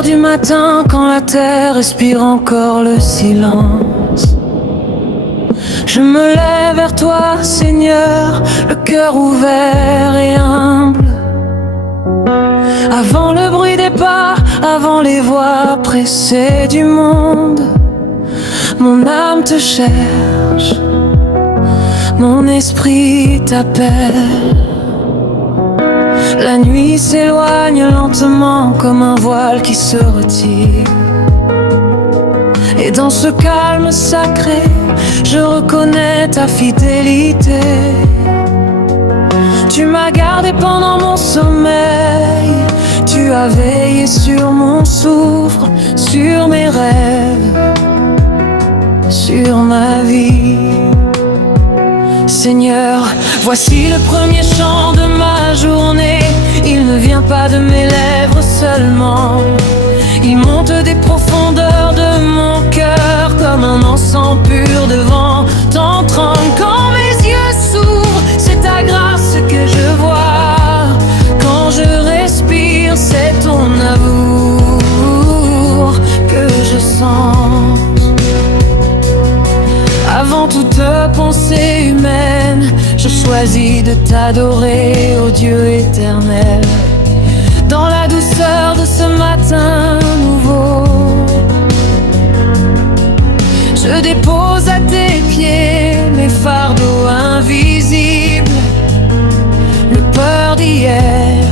heures du matin, quand la terre respire encore le silence, je me lève vers toi, Seigneur, le cœur ouvert et humble. Avant le bruit des pas, avant les voix pressées du monde, mon âme te cherche, mon esprit t'appelle. La nuit s'éloigne lentement comme un voile qui se retire. Et dans ce calme sacré, je reconnais ta fidélité. Tu m'as gardé pendant mon sommeil, tu as veillé sur mon souffle, sur mes rêves, sur ma vie. Seigneur, voici le premier chant de ma journée. Il ne vient pas de mes lèvres seulement, il monte des profondeurs de mon cœur comme un encens pur devant ton trône. Quand mes yeux s'ouvrent, c'est ta grâce que je vois. Quand je respire, c'est ton amour que je sens. Avant toute pensée humaine, je choisis de t'adorer, ô Dieu éternel. Dans la douceur de ce matin nouveau, je dépose à tes pieds mes fardeaux invisibles, les peurs d'hier,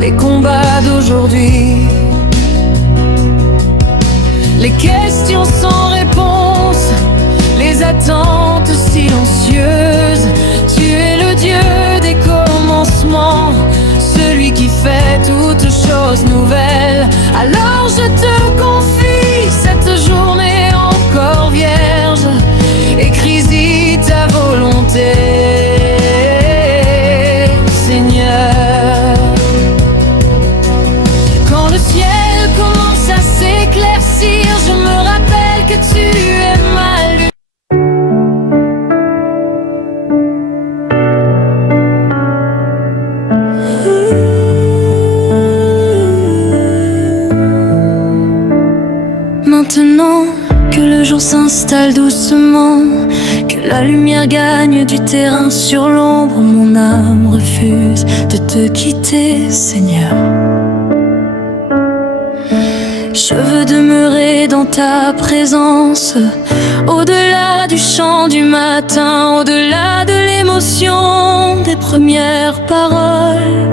les combats d'aujourd'hui, les questions sans réponse, les attentes silencieuses. Tu es le Dieu des commencements, celui qui fait toutes choses nouvelles. Alors je te confie cette journée encore vierge, écris-y ta volonté, Seigneur. Quand le ciel commence à s'éclaircir, je me rappelle que tu es ma lumière. Maintenant que le jour s'installe doucement, que la lumière gagne du terrain sur l'ombre, mon âme refuse de te quitter, Seigneur. Je veux demeurer dans ta présence, au-delà du chant du matin, au-delà de l'émotion des premières paroles.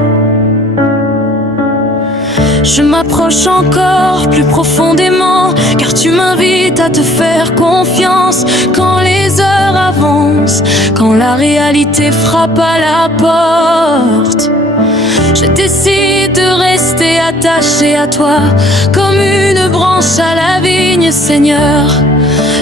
Je m'approche encore plus profondément, car tu m'invites à te faire confiance. Quand les heures avancent, quand la réalité frappe à la porte, je décide de rester attaché à toi, comme une branche à la vigne, Seigneur.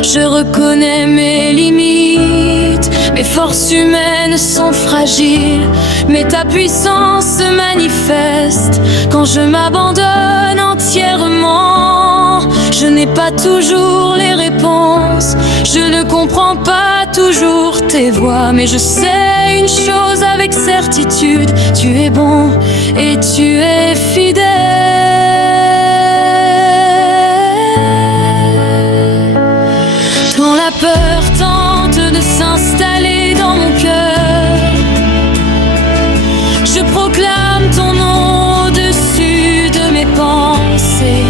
Je reconnais mes limites, mes forces humaines sont fragiles, mais ta puissance se manifeste quand je m'abandonne entièrement. Je n'ai pas toujours les réponses, je ne comprends pas toujours tes voies, mais je sais une chose avec certitude: tu es bon et tu es fidèle. Quand la peur tente de s'installer dans mon cœur, je proclame ton nom au-dessus de mes pensées.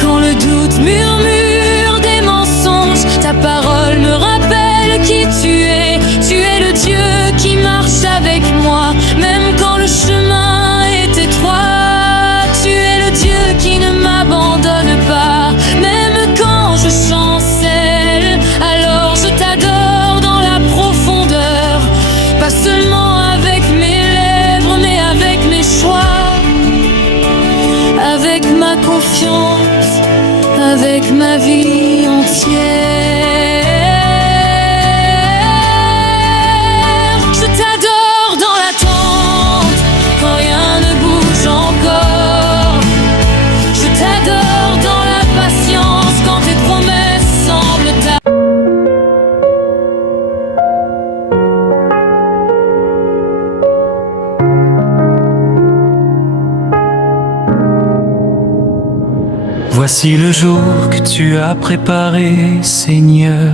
Quand le doute murmure des mensonges, ta parole me rappelle qui tu es. Tu es le Dieu qui marche avec moi, même quand le chemin est étroit. Tu es le Dieu qui ne m'abandonne pas, même quand je chancelle. Alors je t'adore dans la profondeur, pas seulement avec mes lèvres, mais avec mes choix, avec ma confiance, avec ma vie entière. Je t'adore dans l'attente, quand rien ne bouge encore. Je t'adore dans la patience, quand tes promesses semblent Voici le jour que tu as préparé, Seigneur.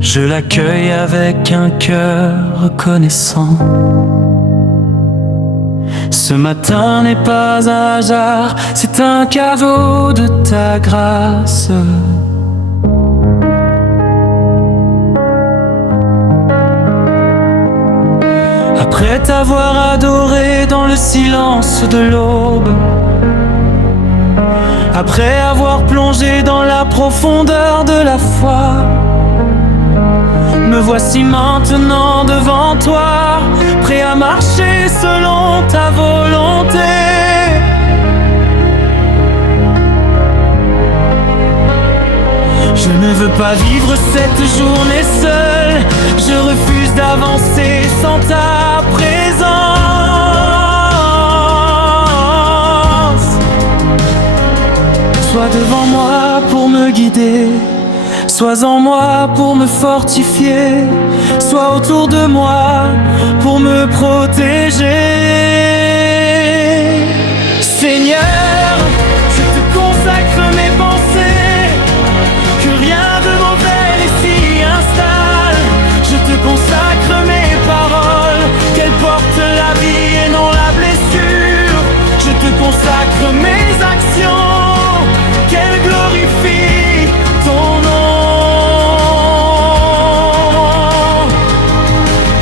Je l'accueille avec un cœur reconnaissant. Ce matin n'est pas un hasard, c'est un cadeau de ta grâce. Après t'avoir adoré dans le silence de l'aube, après avoir plongé dans la profondeur de la foi, me voici maintenant devant toi, prêt à marcher selon ta volonté. Je ne veux pas vivre cette journée seule, je refuse d'avancer sans ta présence. Sois devant moi pour me guider, sois en moi pour me fortifier, sois autour de moi pour me protéger. Seigneur, je te consacre mes pensées, que rien de mauvais ne s'y installe. Je te consacre mes paroles, qu'elles portent la vie et non la blessure. Je te consacre mes actions, qu'elles glorifient ton nom.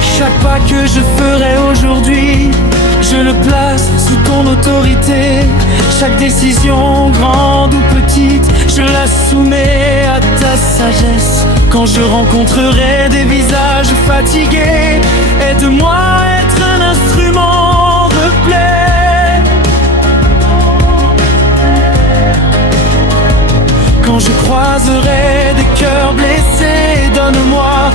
Chaque pas que je ferai aujourd'hui, je le place sous ton autorité. Chaque décision, grande ou petite, je la soumets à ta sagesse. Quand je rencontrerai des visages fatigués, aide-moi à être un instrument de plaie. Quand je croiserai des cœurs blessés, donne-moi